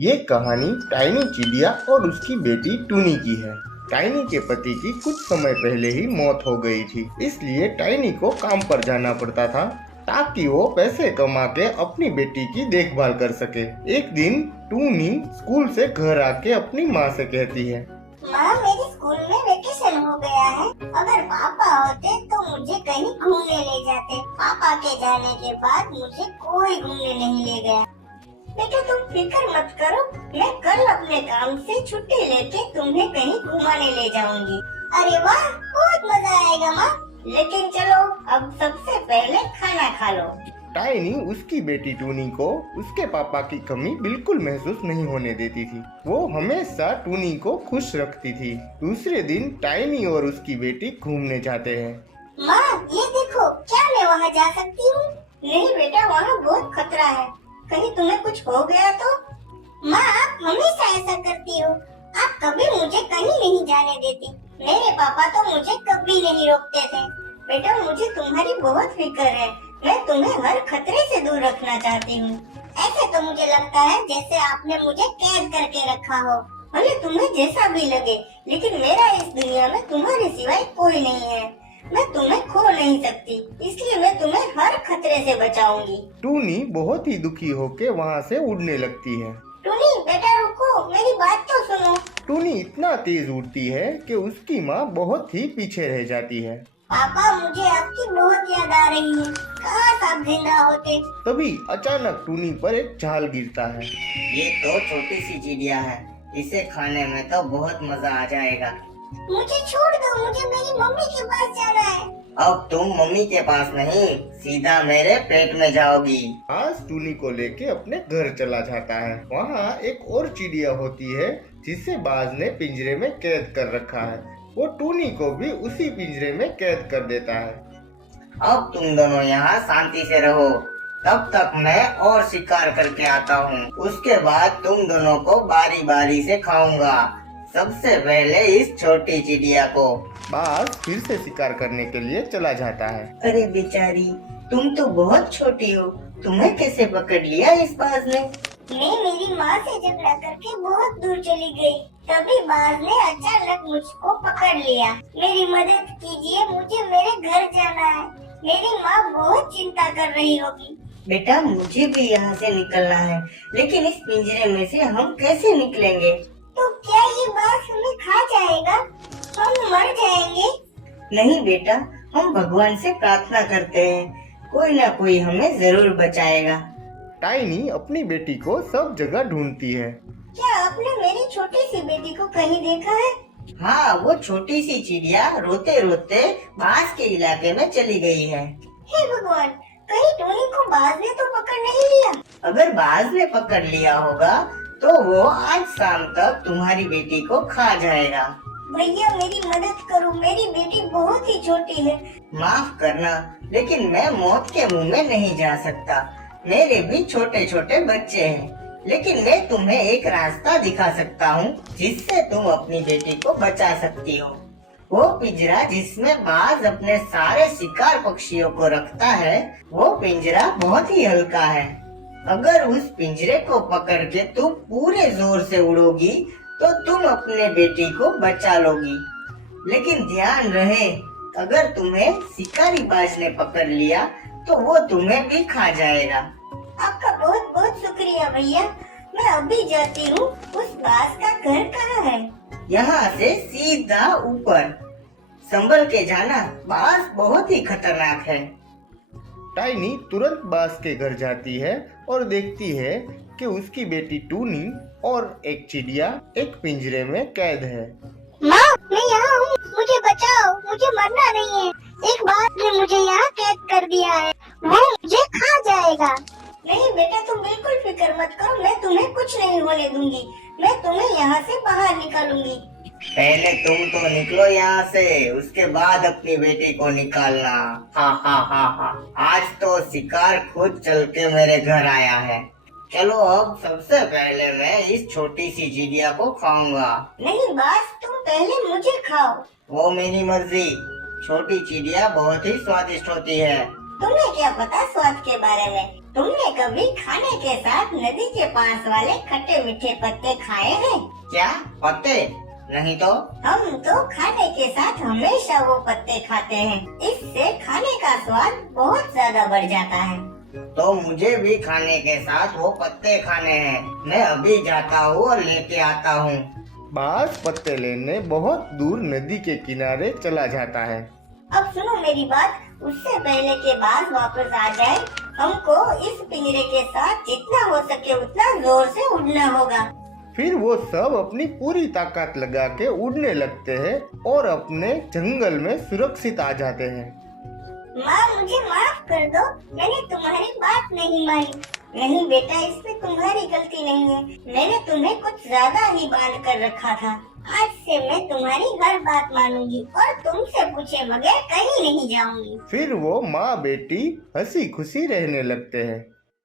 ये कहानी टाइनी चिड़िया और उसकी बेटी टूनी की है। टाइनी के पति की कुछ समय पहले ही मौत हो गई थी, इसलिए टाइनी को काम पर जाना पड़ता था ताकि वो पैसे कमा के अपनी बेटी की देखभाल कर सके। एक दिन टूनी स्कूल से घर आके अपनी माँ से कहती है, माँ, मेरे स्कूल में वेकेशन हो गया है। अगर पापा होते तो मुझे कहीं घूमने ले जाते। पापा के जाने के बाद मुझे कोई घूमने नहीं ले गया। बेटा, तुम फिक्र मत करो, मैं कल अपने काम से छुट्टी लेके तुम्हें कहीं घुमाने ले जाऊंगी। अरे वाह, बहुत मजा आएगा माँ। लेकिन चलो, अब सबसे पहले खाना खा लो। टाइनी उसकी बेटी टूनी को उसके पापा की कमी बिल्कुल महसूस नहीं होने देती थी। वो हमेशा टूनी को खुश रखती थी। दूसरे दिन टाइनी और उसकी बेटी घूमने जाते हैं। माँ, ये देखो, क्या मैं वहाँ जा सकती हूँ? नहीं बेटा, वहाँ बहुत खतरा है। कहीं तुम्हें कुछ हो गया तो? माँ, आप हमेशा ऐसा करती हो। आप कभी मुझे कहीं नहीं जाने देती। मेरे पापा तो मुझे कभी नहीं रोकते थे। बेटा, मुझे तुम्हारी बहुत फिक्र है। मैं तुम्हें हर खतरे से दूर रखना चाहती हूँ। ऐसे तो मुझे लगता है जैसे आपने मुझे कैद करके रखा हो। भले तुम्हें जैसा भी लगे, लेकिन मेरा इस दुनिया में तुम्हारे सिवाय कोई नहीं है। मैं तुम्हें खो नहीं सकती, इसलिए मैं तुम्हें हर खतरे से बचाऊंगी। टूनी बहुत ही दुखी होके वहाँ से उड़ने लगती है। टूनी, बेटा रुको, मेरी बात तो सुनो। टूनी इतना तेज उड़ती है कि उसकी माँ बहुत ही पीछे रह जाती है। पापा, मुझे आपकी बहुत याद आ रही है। काश आप जिंदा होते। तभी अचानक टूनी पर एक झाल गिरता है। ये तो छोटी सी चिड़िया है, इसे खाने में तो बहुत मजा आ जाएगा। मुझे छोड़ दो, मुझे मेरी मम्मी के पास जाना है। अब तुम मम्मी के पास नहीं, सीधा मेरे पेट में जाओगी। आज टूनी को लेके अपने घर चला जाता है। वहाँ एक और चिड़िया होती है जिसे बाज ने पिंजरे में कैद कर रखा है। वो टूनी को भी उसी पिंजरे में कैद कर देता है। अब तुम दोनों यहाँ शांति से रहो, तब तक मैं और शिकार करके आता हूँ। उसके बाद तुम दोनों को बारी बारी से खाऊंगा। सबसे पहले इस छोटी चिड़िया को। बाज फिर से शिकार करने के लिए चला जाता है। अरे बेचारी, तुम तो बहुत छोटी हो, तुम्हें कैसे पकड़ लिया इस बाज ने? मैं मेरी माँ से झगड़ा करके बहुत दूर चली गई। तभी बाज ने अचानक मुझको पकड़ लिया। मेरी मदद कीजिए, मुझे मेरे घर जाना है। मेरी माँ बहुत चिंता कर रही होगी। बेटा, मुझे भी यहाँ से निकलना है, लेकिन इस पिंजरे में से हम कैसे निकलेंगे? तो क्या ये बाज हमें खा जाएगा? हम मर जाएंगे? नहीं बेटा, हम भगवान से प्रार्थना करते हैं, कोई ना कोई हमें जरूर बचाएगा। टाइनी अपनी बेटी को सब जगह ढूंढती है। क्या आपने मेरी छोटी सी बेटी को कहीं देखा है? हाँ, वो छोटी सी चिड़िया रोते रोते बांस के इलाके में चली गई है। हे भगवान, कहीं टोनी को बाज ने तो पकड़ नहीं लिया? अगर बाज ने पकड़ लिया होगा तो वो आज शाम तक तुम्हारी बेटी को खा जाएगा। भैया, मेरी मदद करो, मेरी बेटी बहुत ही छोटी है। माफ करना, लेकिन मैं मौत के मुंह में नहीं जा सकता। मेरे भी छोटे छोटे बच्चे हैं, लेकिन मैं तुम्हें एक रास्ता दिखा सकता हूँ जिससे तुम अपनी बेटी को बचा सकती हो। वो पिंजरा जिसमें बाज अपने सारे शिकार पक्षियों को रखता है, वो पिंजरा बहुत ही हल्का है। अगर उस पिंजरे को पकड़ के तुम पूरे जोर से उड़ोगी तो तुम अपने बेटी को बचा लोगी। लेकिन ध्यान रहे, अगर तुम्हें शिकारी बाज ने पकड़ लिया तो वो तुम्हें भी खा जाएगा। आपका बहुत बहुत शुक्रिया भैया। मैं अभी जाती हूँ। उस बाज का घर कहाँ है? यहाँ से सीधा ऊपर। संभल के जाना, बाज बहुत ही खतरनाक है। टाइनी तुरंत बाज के घर जाती है और देखती है कि उसकी बेटी टूनी और एक चिड़िया एक पिंजरे में कैद है। माँ, मैं यहाँ हूँ, मुझे बचाओ, मुझे मरना नहीं है। एक बाज ने मुझे यहाँ कैद कर दिया है, वो मुझे खा जाएगा। नहीं बेटा, तुम बिल्कुल फिक्र मत करो, मैं तुम्हें कुछ नहीं होने दूंगी। मैं तुम्हें यहाँ से बाहर निकालूंगी। पहले तुम तो निकलो यहाँ से, उसके बाद अपनी बेटी को निकालना। हा हा हा हा, आज तो शिकार खुद चल के मेरे घर आया है। चलो, अब सबसे पहले मैं इस छोटी सी चिड़िया को खाऊंगा। नहीं बाज, तुम पहले मुझे खाओ। वो मेरी मर्जी। छोटी चिड़िया बहुत ही स्वादिष्ट होती है। तुम्हें क्या पता स्वाद के बारे में? तुमने कभी खाने के साथ नदी के पास वाले खट्टे मीठे पत्ते खाए हैं? क्या पत्ते? नहीं तो। हम तो खाने के साथ हमेशा वो पत्ते खाते हैं। इससे खाने का स्वाद बहुत ज्यादा बढ़ जाता है। तो मुझे भी खाने के साथ वो पत्ते खाने हैं। मैं अभी जाता हूँ और लेके आता हूँ। बाज पत्ते लेने बहुत दूर नदी के किनारे चला जाता है। अब सुनो मेरी बात, उससे पहले के बाज वापस आ जाए, हमको इस पिंजरे के साथ जितना हो सके उतना जोर से उड़ना होगा। फिर वो सब अपनी पूरी ताकत लगा के उड़ने लगते हैं और अपने जंगल में सुरक्षित आ जाते हैं। माँ मुझे माफ कर दो, मैंने तुम्हारी बात नहीं मानी। नहीं बेटा, इसमें तुम्हारी गलती नहीं है। मैंने तुम्हें कुछ ज्यादा ही बांध कर रखा था। आज से मैं तुम्हारी हर बात मानूंगी और तुमसे पूछे बगैर कहीं नहीं जाऊंगी। फिर वो माँ बेटी हंसी खुशी रहने लगते हैं।